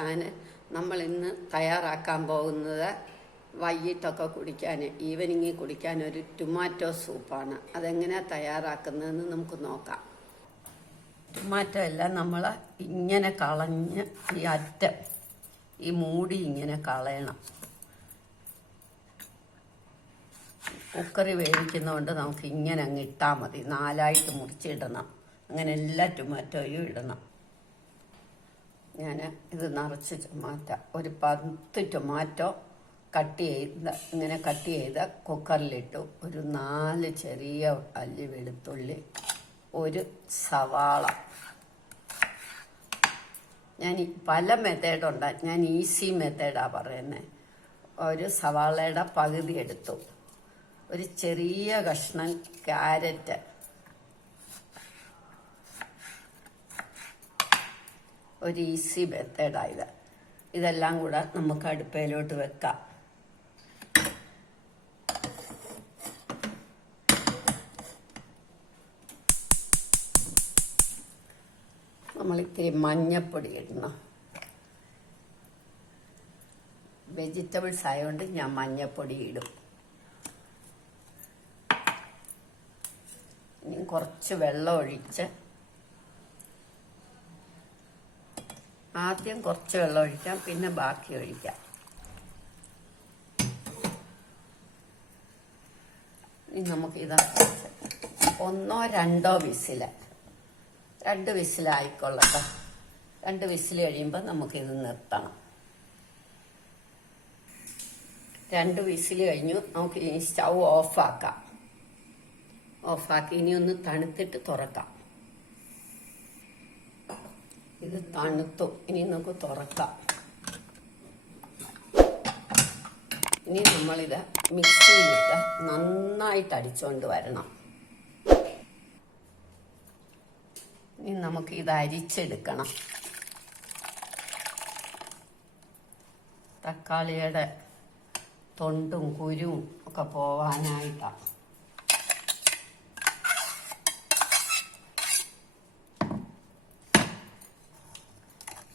Channel. നമ്മളിന്ന് തയ്യാറാക്കാൻ പോകുന്നത് വൈകിട്ടൊക്കെ കുടിക്കാൻ, ഈവനിങ്ങിൽ കുടിക്കാൻ ഒരു ടൊമാറ്റോ സൂപ്പാണ്. അതെങ്ങനെയാണ് തയ്യാറാക്കുന്നതെന്ന് നമുക്ക് നോക്കാം. ടൊമാറ്റോ എല്ലാം നമ്മൾ ഇങ്ങനെ കളഞ്ഞ് ഈ അറ്റം ഈ മൂടി ഇങ്ങനെ കളയണം. കുക്കറി വേവിക്കുന്നതുകൊണ്ട് നമുക്ക് ഇങ്ങനെ അങ്ങ് ഇട്ടാൽ മതി. 4ആയിട്ട് മുറിച്ചിടണം. അങ്ങനെ എല്ലാ ടൊമാറ്റോയും ഇടണം. ഞാൻ ഇത് നിറച്ച് ടൊമാറ്റോ, ഒരു 10 ടൊമാറ്റോ കട്ട് ചെയ്ത് കുക്കറിലിട്ടു. ഒരു 4 ചെറിയ അല്ലി വെളുത്തുള്ളി, ഒരു സവാള. ഞാൻ പല മെത്തേഡുണ്ട്, ഞാൻ ഈസി മെത്തേഡാണ് പറയുന്നത്. ഒരു സവാളയുടെ പകുതി എടുത്തു. ഒരു ചെറിയ കഷ്ണം ക്യാരറ്റ്, ഒരു ഈസി മെത്തേഡായത്. ഇതെല്ലാം കൂടെ നമുക്ക് അടുപ്പയിലോട്ട് വെക്കാം. നമ്മളിത്തിരി മഞ്ഞപ്പൊടി ഇടണം. വെജിറ്റബിൾസ് ആയതുകൊണ്ട് ഞാൻ മഞ്ഞപ്പൊടി ഇടും. ഇനി കുറച്ച് വെള്ളം ഒഴിച്ച്, ആദ്യം കുറച്ച് വെള്ളം ഒഴിക്കാം, പിന്നെ ബാക്കി ഒഴിക്കാം. ഇനി നമുക്കിത് 1 2 വിസിൽ, 2 വിസിലായിക്കൊള്ളട്ടെ. 2 വിസിൽ കഴിയുമ്പോൾ നമുക്കിത് നിർത്തണം. 2 വിസിൽ കഴിഞ്ഞു. നമുക്ക് ഇനി സ്റ്റൗ ഓഫാക്കാം. ഓഫാക്കി ഇനി ഒന്ന് തണുത്തിട്ട് തുറക്കാം. ഇത് തണുത്തു. ഇനി നമുക്ക് തുറക്കാം. ഇനി നമ്മളിത് മിക്സിയിലിട്ട് നന്നായിട്ട് അടിച്ചുകൊണ്ട് വരണം. ഇനി നമുക്ക് ഇത് അരിച്ചെടുക്കണം. തക്കാളിയുടെ തൊണ്ടും കുരുവും ഒക്കെ പോവാനായിട്ടാണ്.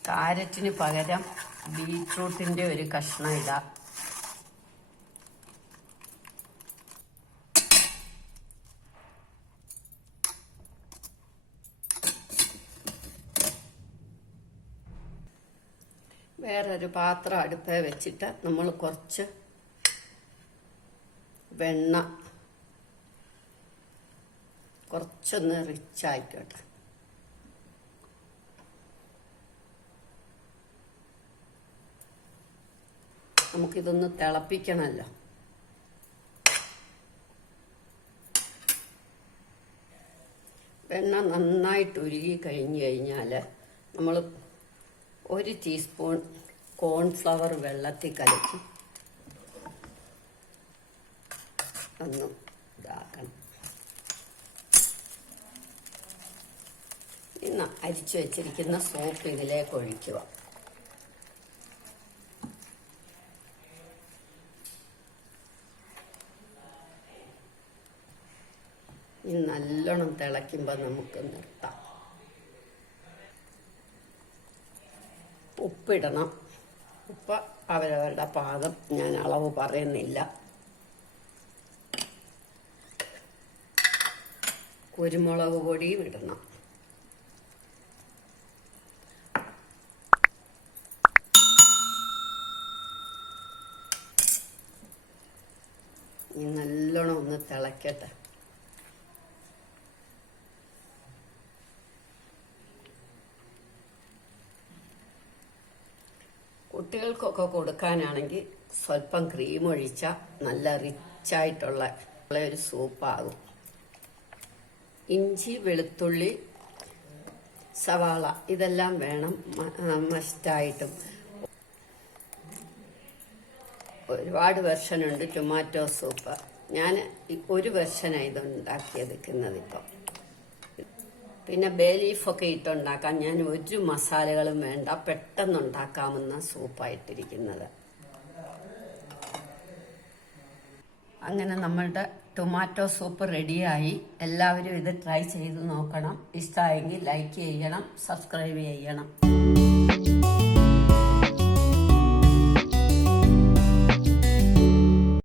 ക്യാരറ്റിന് പകരം ബീറ്റ്റൂട്ടിൻ്റെ ഒരു കഷ്ണം ഇടാം. വേറൊരു പാത്രം അടുപ്പേ വെച്ചിട്ട് നമ്മൾ കുറച്ച് വെണ്ണ, കുറച്ചൊന്ന് റിച്ചായിക്കോട്ടെ. നമുക്കിതൊന്ന് തിളപ്പിക്കണമല്ലോ. വെണ്ണ നന്നായിട്ട് ഉരുകി കഴിഞ്ഞാൽ നമ്മൾ 1 ടീസ്പൂൺ കോൺഫ്ലവർ വെള്ളത്തിൽ കലക്കി ഒന്ന് ഇതാക്കണം. ഇന്ന് അരിച്ചു വെച്ചിരിക്കുന്ന സോപ്പ് ഇതിലേക്ക് ഒഴിക്കുക. നല്ലോണം തിളയ്ക്കുമ്പോൾ നമുക്ക് നിർത്താം. ഉപ്പിടണം. ഉപ്പ് അവരവരുടെ പാകം, ഞാൻ അളവ് പറയുന്നില്ല. കുരുമുളക് പൊടിയും ഇടണം. ഇനി നല്ലോണം ഒന്ന് തിളക്കട്ടെ. കുട്ടികൾക്കൊക്കെ കൊടുക്കാനാണെങ്കിൽ സ്വല്പം ക്രീം ഒഴിച്ചാൽ നല്ല റിച്ചായിട്ടുള്ള ഒരു സൂപ്പാകും. ഇഞ്ചി, വെളുത്തുള്ളി, സവാള ഇതെല്ലാം വേണം മസ്റ്റായിട്ടും. ഒരുപാട് വെർഷനുണ്ട് ടൊമാറ്റോ സൂപ്പ്. ഞാൻ ഒരു വെർഷനാണ് ഇത് ഉണ്ടാക്കിയെടുക്കുന്നത് ഇപ്പം. പിന്നെ ബേ ലീഫൊക്കെ ഇട്ടുണ്ടാക്കാം. ഞാൻ ഒരു മസാലകളും വേണ്ട, പെട്ടെന്നുണ്ടാക്കാമെന്ന സൂപ്പായിട്ടിരിക്കുന്നത്. അങ്ങനെ നമ്മളുടെ ടൊമാറ്റോ സൂപ്പ് റെഡിയായി. എല്ലാവരും ഇത് ട്രൈ ചെയ്ത് നോക്കണം. ഇഷ്ടമായെങ്കിൽ ലൈക്ക് ചെയ്യണം, സബ്സ്ക്രൈബ് ചെയ്യണം.